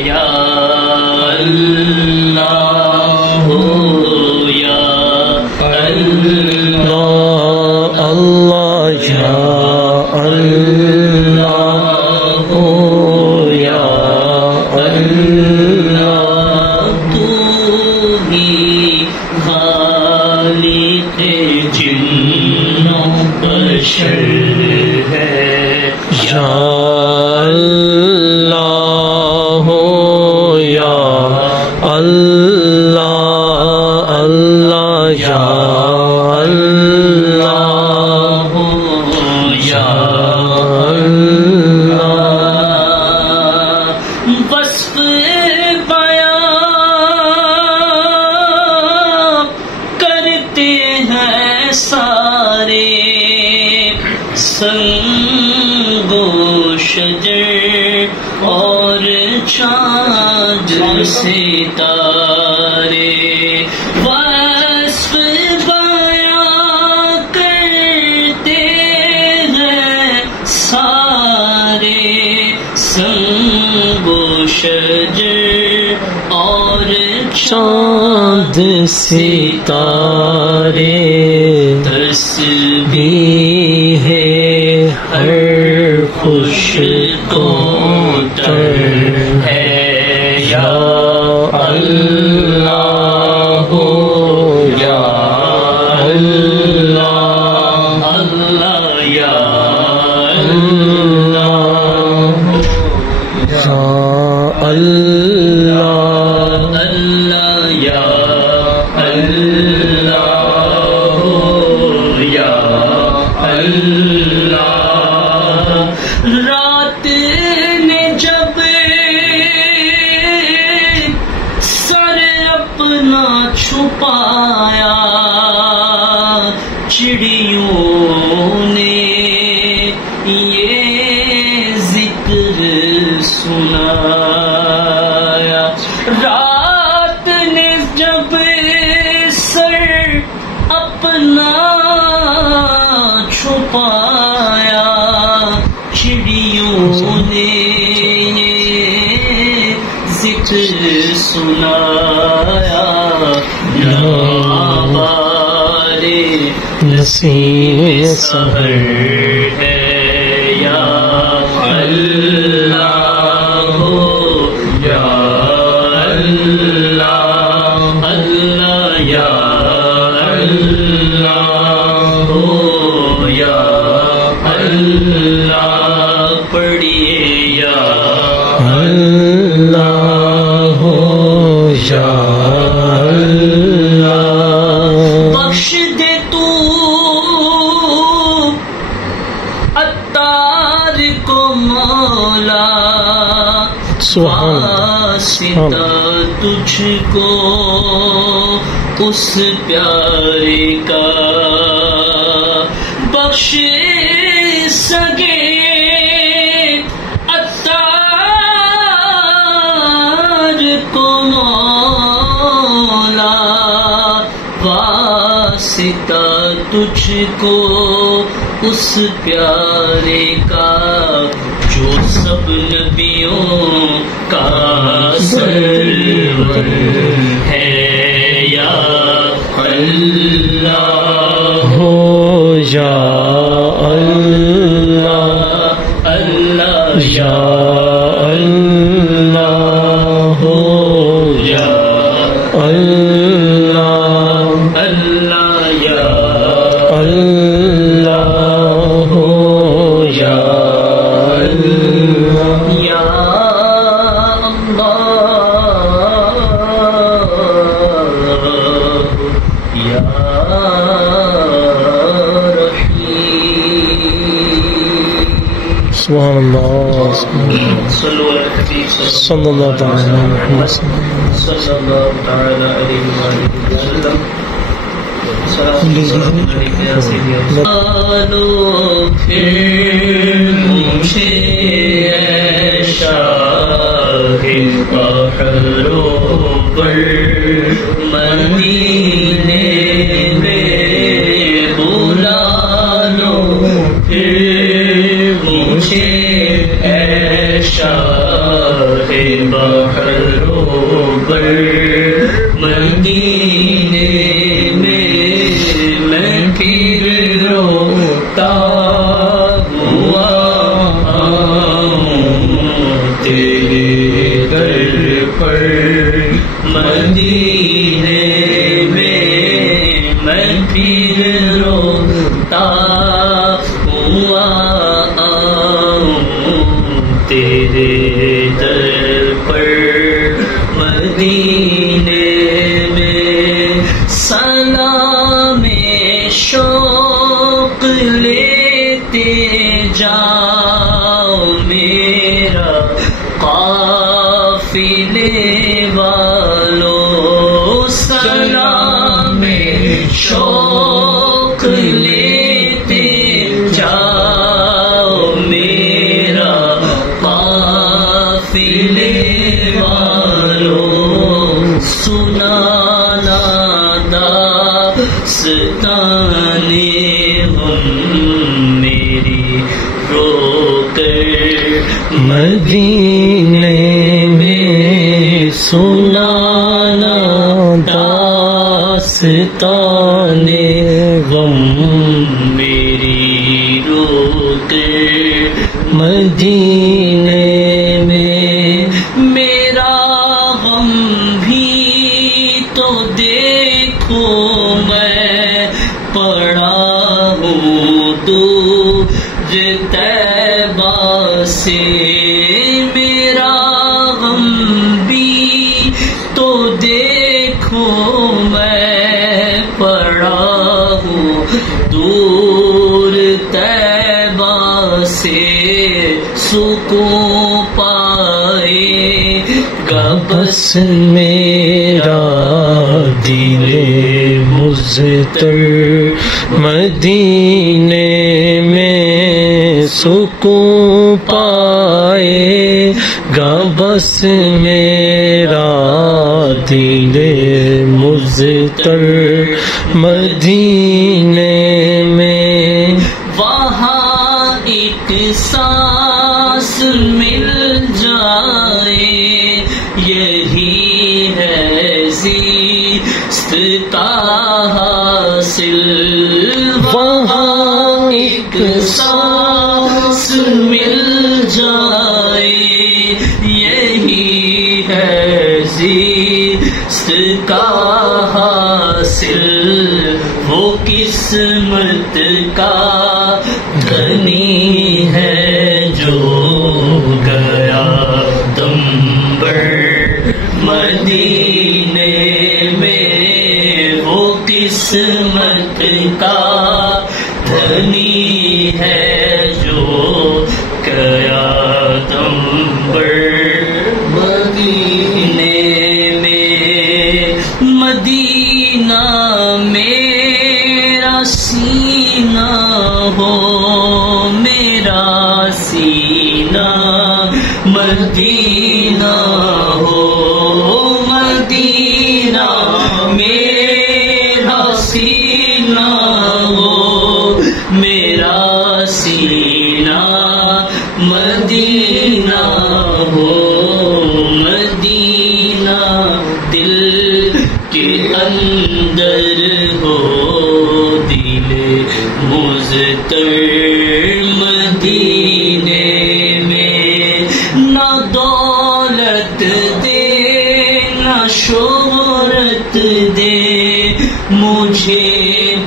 یا اللہ یا اللہ اللہ یا اللہ یا اللہ تو ہی خالق جن و بشر ہے یا سنگ و شجر اور چاند ستارے وصف بیان کرتے ہیں سارے سنگ و شجر اور چاند ستارے تسبیح ہر خوش کو تر ہے یا اللہ یا اللہ اللہ یا اللہ یا اللہ اللہ یا اللہ یا اللہ رات نے جب سر اپنا چھپایا چڑیوں نے یہ ذکر سنایا رات نے جب سر اپنا چھپایا چڑیوں نے ذکر سنایا ہمارے نسیم سحر ہے یا اللہ یا اللہ اللہ یا اللہ یا اللہ پڑھیے یا اللہ یا اللہ بخش دے تو عطار کو مولا واسطہ تجھ کو اس پیارے کا بخش سگے عطار کو مولا واسطہ تجھ کو اس پیارے کا جو سب نبیوں کا سرور ہے یا اللہ یا اللہ اللہ یا اللہ یا اللہ اللہ یا اللہ یا اللہ یا اللہ یا سبحان اللہ صلی اللہ تعالی محمد صلی اللہ تعالی علیہ وسلم پھر مجھے شاہ بحروں پر مدینے میں بلا لو پھر مجھے شاہ بحروں پر مدینے میں پھر روتا ہوا آؤں تیرے در پر مدینے میں پھر روتا ہوا آؤں تیرے در پر مدینے میں سلام شوق لیتے جاؤ میرا قافلے والو سلام شوق لیتے جاؤ میرا قافلے والو سنانا داستانے غم میری رو کر مدینے میں سنانا داستان غم میری رو کر مدینے میں میرا غم بھی تو دیکھو میں پڑا ہوں دور طیبہ سے میرا غم بھی تو دیکھو میں پڑا ہوں دور طیبہ سے سکون پائے گا بس میرا دل مضطر مدینے میں سکون پائے گا بس میرا دل مضطر مدینے میں وہاں ایک سانس مل جائے یہی ہے زیست کا حاصل وہاں ایک سانس مل جائے یہی ہے زیست کا حاصل وہ قسمت کا غنی ہے جو گیا دم بر مدینے میں وہ قسمت کا دھنی ہے جو گیا دم بر مدینے میں مدینہ میرا سینہ ہو میرا سینہ مدینہ ہو مدینہ میرا سینہ ہو میرا سینہ مدینہ ہو مدینہ دل کے اندر ہو دل مضطر مدینے میں نہ دولت دے نہ شہرت دے مجھے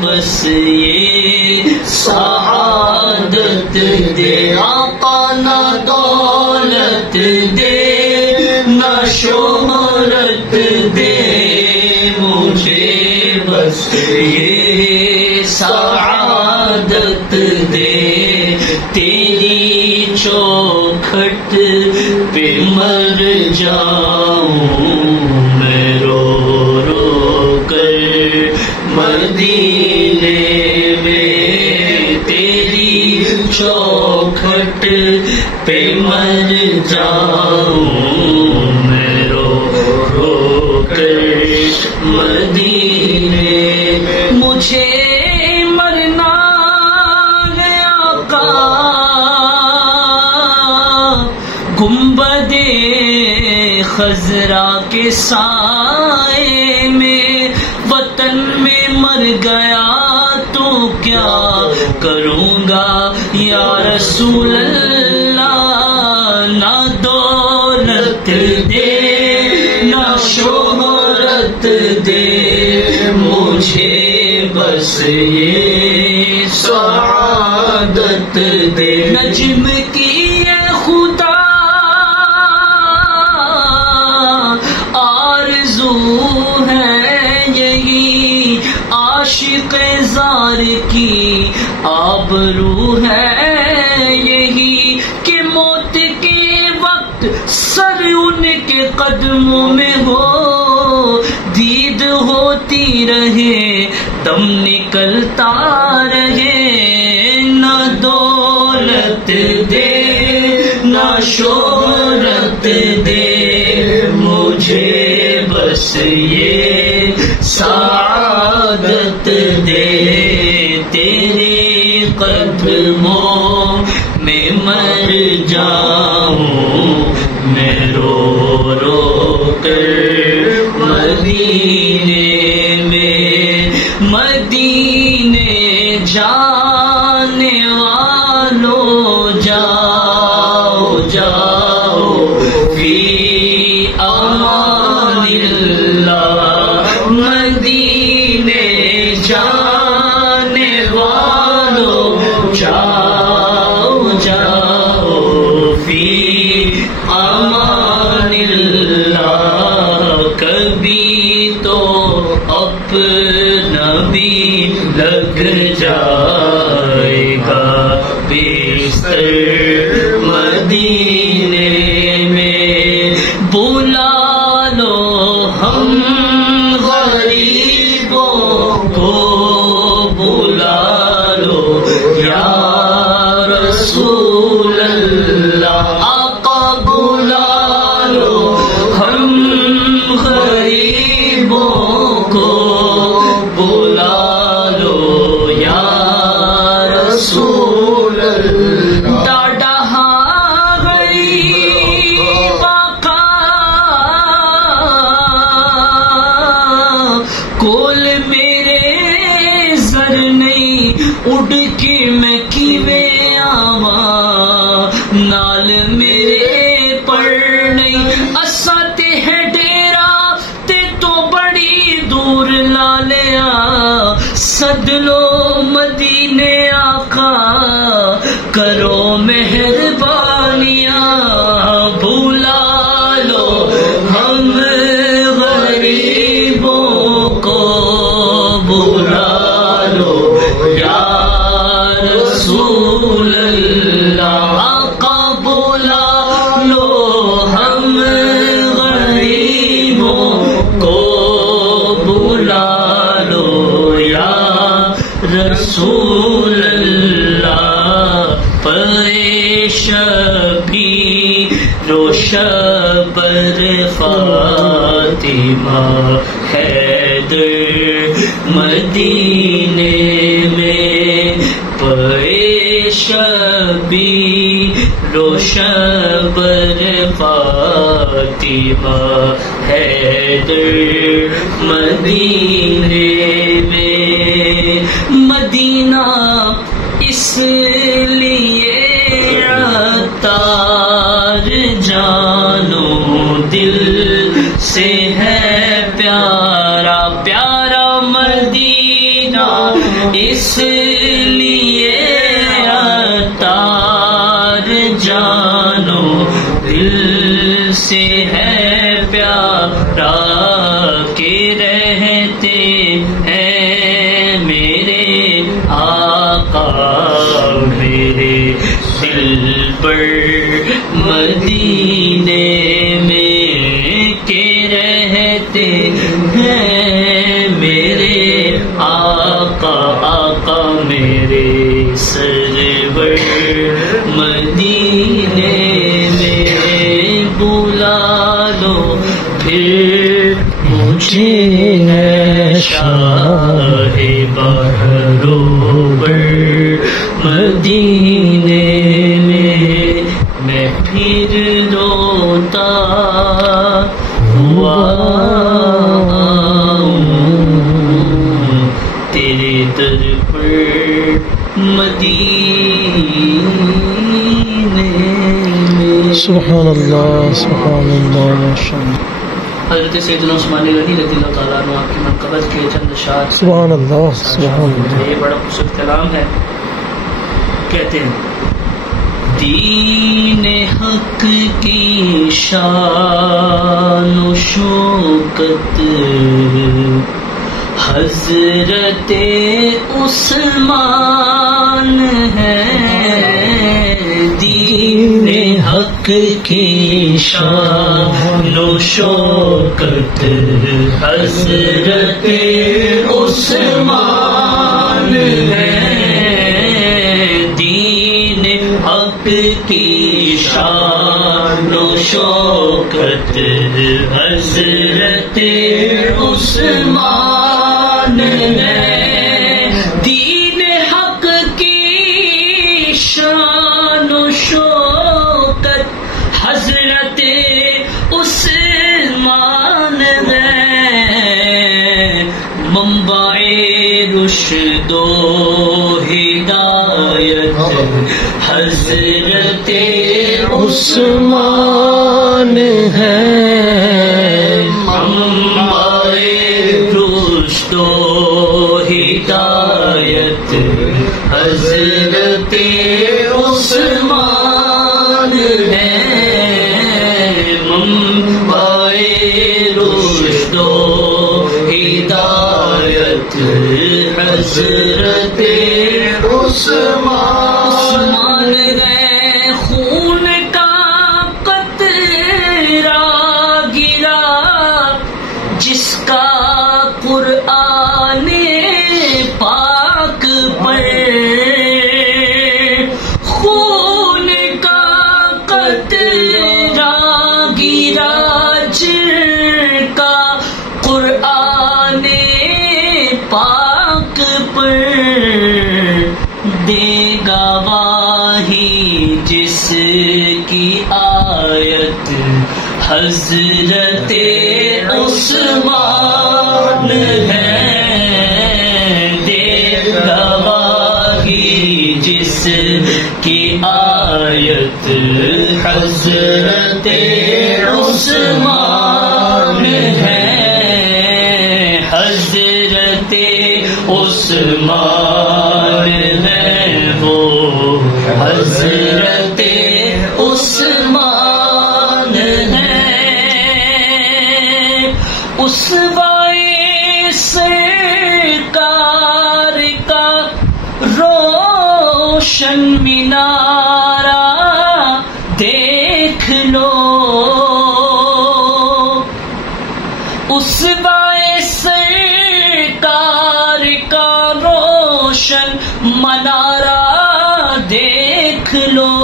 بس یہ سعادت دے آقا نہ دولت دے نہ شہرت دے مجھے بس یہ سعادت دے تیری چوکھٹ پہ مر جاؤں میں رو رو کر مدینے میں تیری چوکھٹ پہ مر جاؤں میں رو رو کر مدینے مجھے مرنا ہے آقا گنبدِ خضرا کے سائے میں وطن میں مر گیا تو کیا کروں گا یا رسول اللہ. نہ دولت دے نہ شہرت دے مجھے بس یہ سعادت دے. نجم کی یہ خدا آرزو ہے یہی عاشق زار کی آبرو ہے یہی کہ موت کے وقت سر ان کے قدموں میں ہو دید ہوتی رہے دم نکلتا رہے. نہ دولت دے نہ شہرت دے مجھے بس یہ سعادت دے. تیرے قدموں میں مر جاؤں میں رو رو کر مدینے میں. مدینے جانے والوں جاؤ جاؤ فی امان اللہ. مدینے جانے والوں جاؤ جاؤ فی امان اللہ. کبھی تو اپنا بھی لگ جائے گا بستر مدینے میں. بلا لو ہم غریبوں کو بلا لو یا رسول اللہ. آقا بلا لو ہم غریبوں کو بلا لو یا رسول اللہ. ڈاڈا ہاں غریب آقا کول میرے زر نہیں اڑ کے میں کیوے آواں نال میرے پڑ نہیں اسا تے ہے ڈیرا تے تو بڑی دور لا لیا. سد لو مدینے آقا کرو مہربانیاں. بھولا لو ہم غریبوں کو بلا لو یا رسول اللہ. آقا بلا لو ہم غریبوں کو بلا لو یا رسول اللہ. شبی روش پر فاطمہ حیدر مدینے میں. شبی روش پر فاطمہ حیدر مدینے میں. مدینہ اس لیے عطار جانو دل سے ہے پیارا پیارا. مدینہ اس لیے عطار جانو دل سے ہے پیارا کہ رہتے ہیں میرے آقا میرے دل پر مدینے میں. کہ رہتے ہیں میرے آقا آقا میرے سرور مدینے میں. بلا لو پھر مجھے شاہ بہروبر مدینے میں. میں پھر روتا ہوا تیرے در پر مدینے میں. سبحان اللہ سبحان اللہ ماشاء اللہ. حضرت سیدنا عثمان غنی رضی اللہ تعالیٰ عنہ آپ کی منقبت کے چند اشعار. سبحان اللہ سبحان اللہ. یہ بڑا خوبصورت کلام ہے. کہتے ہیں دین حق کی شان و شوکت حضرت عثمان ہے. دین حق کی شان و شوکت حضرت عثمان ہے. دین حق کی شان و شوکت حضرت عثمان ہے. دین حق کی شان و شوکت حضرت عثمان ہے. منبع رشد و ہدایت حضرت عثمان ہے. منبع رشد و ہدایت حضرت عثمان ہے. منبع رشد و ہدایت حضرت عثمان ہے. خون کا قطرہ گرا جس کا قرآن پاک پر. خون کا قطرہ گرا جن کا قرآن پاک پر. دے گواہی جس کی آیت حضرت عثمان ہے. دے گواہی جس کی آیت حضرت عثمان ہے. حضرت عثمان ہے وہ حضرت عثمان ہے. اسوائے سرکار کا روشن مینارہ دیکھ لو. اسوائے سرکار کا روشن منارہ دیکھ لو.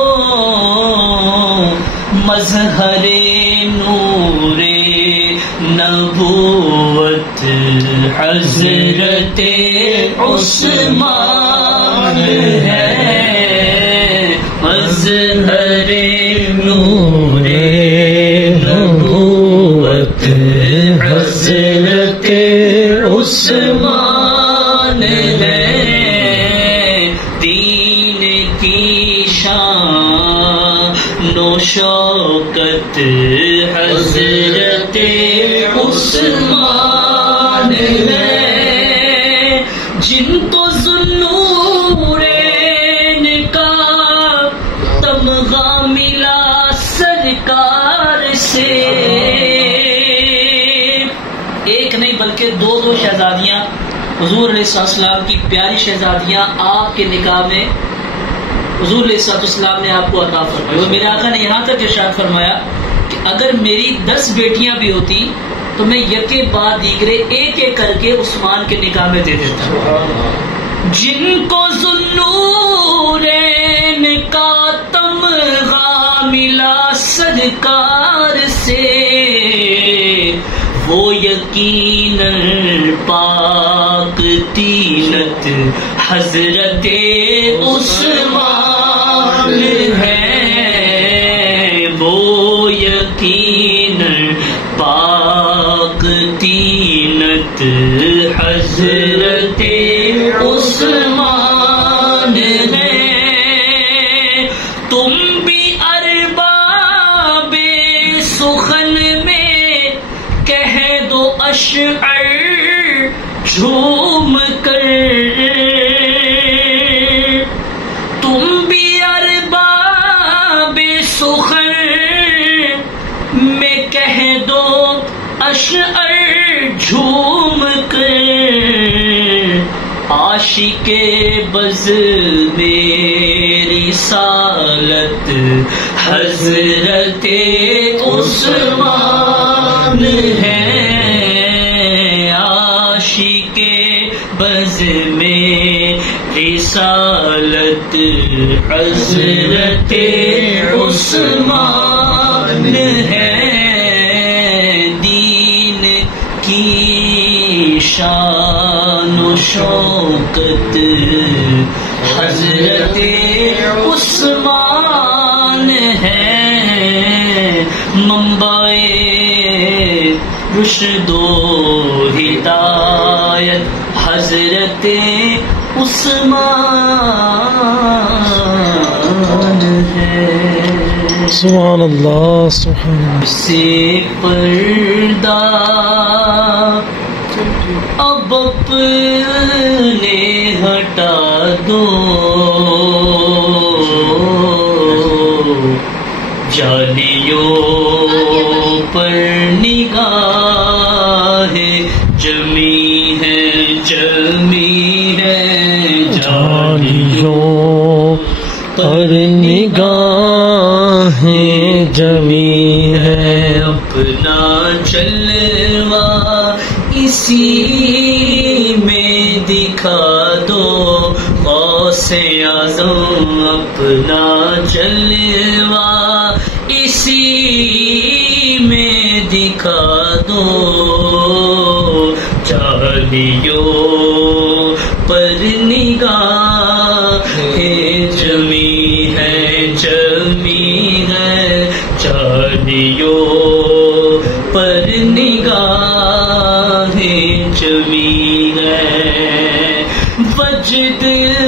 مظہر نور نبوت حضرت عثمان ہے. مظہر نور نبوت حضرت عثمان ہے. دین کی شان و شوکت حضرت عثمان ہے. جن کو ذوالنورین کا تمغہ ملا سرکار سے. ایک نہیں بلکہ دو شہزادیاں حضور علیہ السلام کی پیاری شہزادیاں آپ کے نکاح میں حضور علیہ السلام نے آپ کو عطا فرمائی. اور میرے آقا نے یہاں تک ارشاد فرمایا کہ اگر میری 10 بیٹیاں بھی ہوتی تو میں یکے بعد دیگرے ایک ایک کر کے عثمان کے نکاح میں دے دیتا. جن کو ذوالنورین کا تمغہ ملا سرکار سے وہ یقیناً پاک تینت حضرت عثمان ہے. وہ یقیناً پاک تینت حضرت عثمان ہے، تم بھی ارباب سخن میں کہہ دو اشعر جھوم کر، تم بھی ارباب سخن میں کہہ دو اشعر جھوم کر، عاشق بز میری رسالت حضرت عثمان ہے، عاشق بز میں رسالت حضرت عثمان ہے، شان و شوکت حضرت عثمان ہے، منبع رشد و ہدایت حضرت عثمان ہے۔ سبحان اللہ سبحان اللہ۔ سے پردہ اب اپنے ہٹا دو، جالیوں پر نگاہ جمی ہے، جمی ہے، جالیوں پر نگاہ جمی ہے، اپنا جلوہ اسی میں دکھا دو، غوث اعظم اپنا جلوہ اسی میں دکھا دو، جالیوں پر نگاہ جمی ہے، جمی ہے، جالیوں پر نگاہ جمی ہے، وجد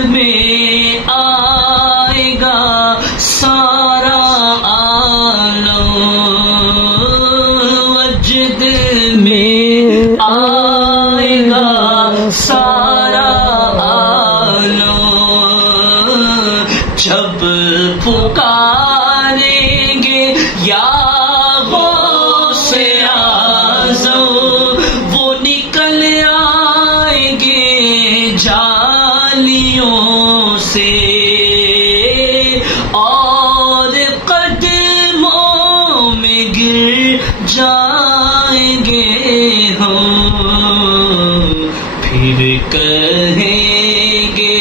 میں آئے گا سارا عالم، وجد میں آئے گا سارا عالم، جب پکاریں گے یا جالیوں سے اور قدموں میں گر جائیں گے ہم، پھر کہیں گے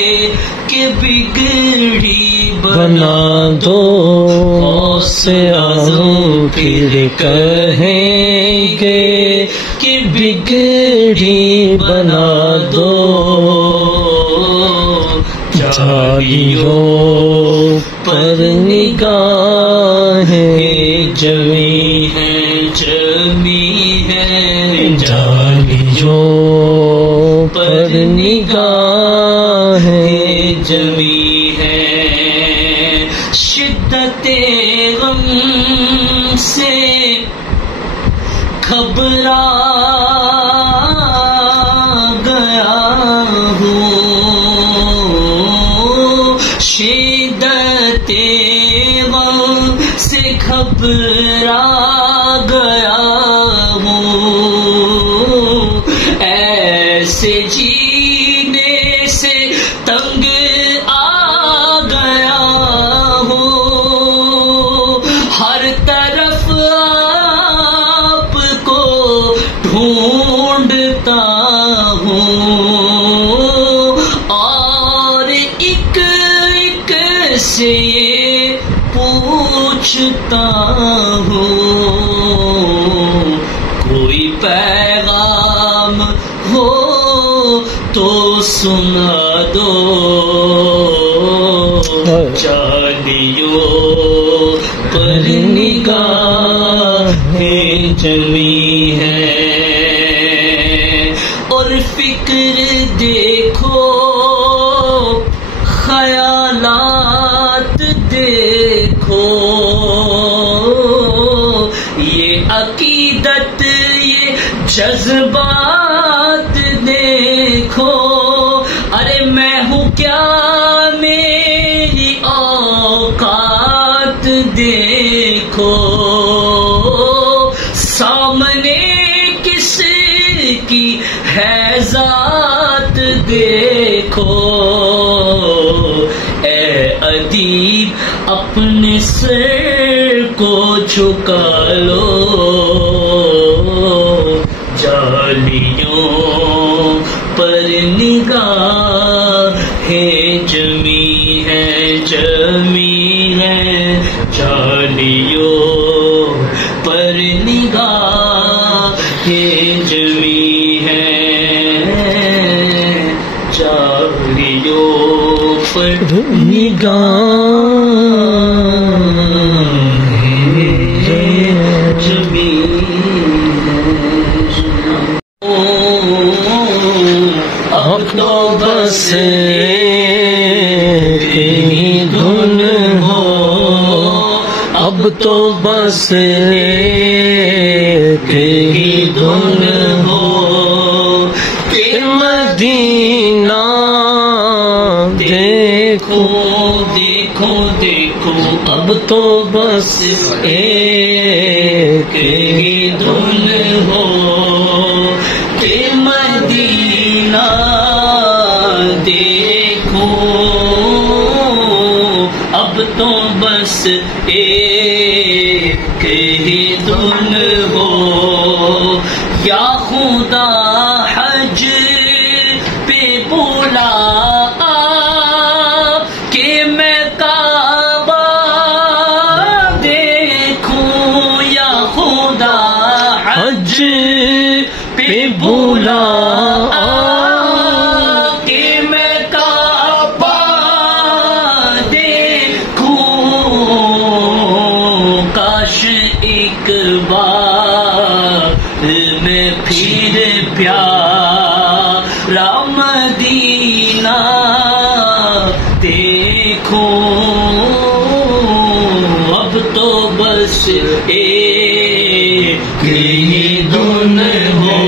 کہ بگڑی بنا دو غوث اعظم، پھر کہیں گے کہ بگڑی بنا دو، جالیوں پر نگاہیں جمی ہے، جمی ہے، جالیوں پر نگاہیں جمی ہے، شدت غم سے گھبرا گیا ہوں، شدت غم سے گھبرا گیا ہوں، ایسے جینے سے تنگ آ گیا ہوں، ہر طرف آپ کو ڈھونڈتا ہوں، اور ایک ایک سے یہ پوچھتا ہوں، کوئی پیغام ہو تو سنا دو، جالیوں پر نگاہیں جمی ہے، فکر دیکھو خیالات دیکھو یہ عقیدت یہ جذبات دیکھو ارے میں ہوں کیا میری اوقات دیکھو سامنے کس کی ہے ذات دیکھو اے ادیب اپنے سر کو جھکا لو جالیوں پر نگاہیں جمی ہے جالیوں پر نگاہیں جمی ہے جالیوں پر اب تو بس ایک دھن ہو اب تو بس ایک ہی دھن ہو کہ مدینہ دیکھو دیکھو دیکھو اب تو بس ایک ہی دھن ہو کہ مدینہ دیکھو اب تو بس ایک ہی دھن ہو یا خدا حج پہ بولا کہ میں کعبہ دیکھوں یا خدا حج پہ بولا کہ میں کعبہ دیکھوں کاش ایک بار میں پھر پیارا مدینہ دیکھوں اب تو بس ایک ہی دھن ہو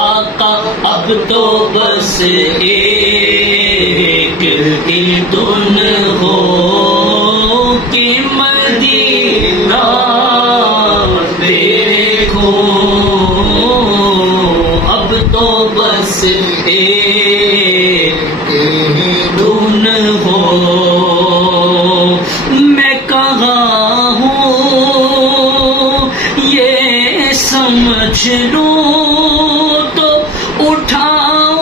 آقا اب تو بس ایک ہی دھن ہو کہ مدینہ دیکھو اب تو بس ایک ہی دھن ہو میں کہاں ہوں یہ سمجھ لوں تو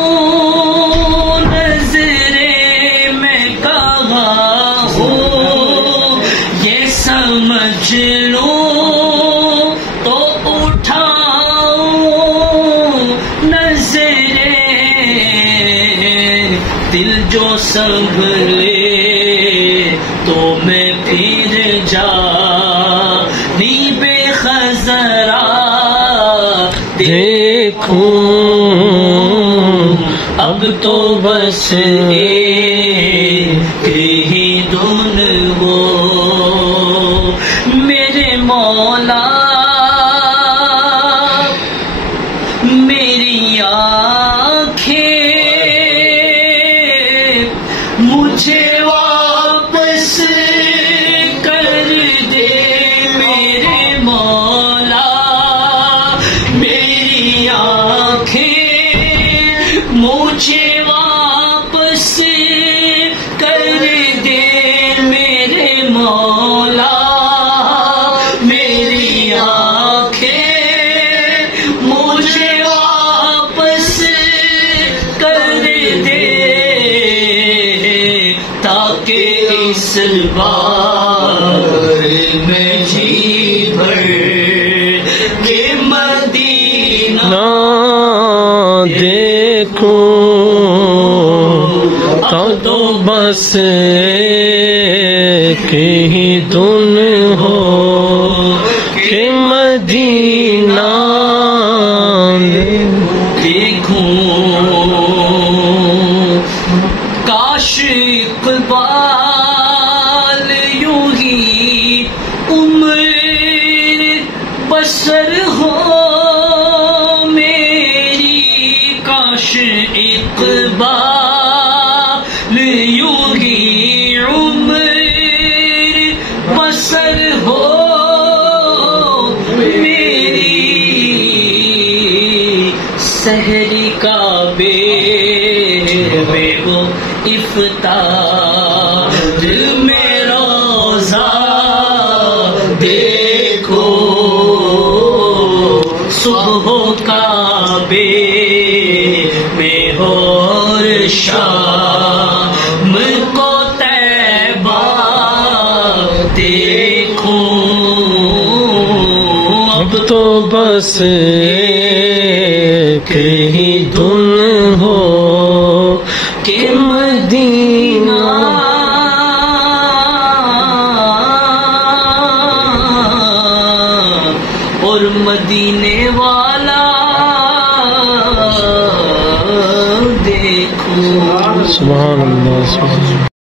اٹھاؤں نظریں میں کہاں ہوں یہ سمجھ لوں تو اٹھاؤں نظریں دل جو سنبھلے تو میں پھر جانی بے خزرا دیکھوں اب تو بس ایک ہی دھن ہو میرے مولا میری آنکھیں مجھے واپس کر دے میرے مولا میری آنکھیں مجھے واپس کر دے میرے مولا میری آنکھیں مجھے واپس کر دے تاکہ اس بار میں جی بھر کے مدینہ دیکھوں اب تو بس ایک ہی دھن ہو کہ مدینہ دیکھوں ہو میری کاش اقبال یوں ہی عمر بسر ہو میری سحری کا بیر میں وہ افطار دل میں روزہ دیکھو صبح کا بیر میں ہو اور شام کو طیبہ دیکھو اب تو بس ایک ہی دن ہو کہ مدینہ اور مدینے والا دیکھو سبحان اللہ سبحان اللہ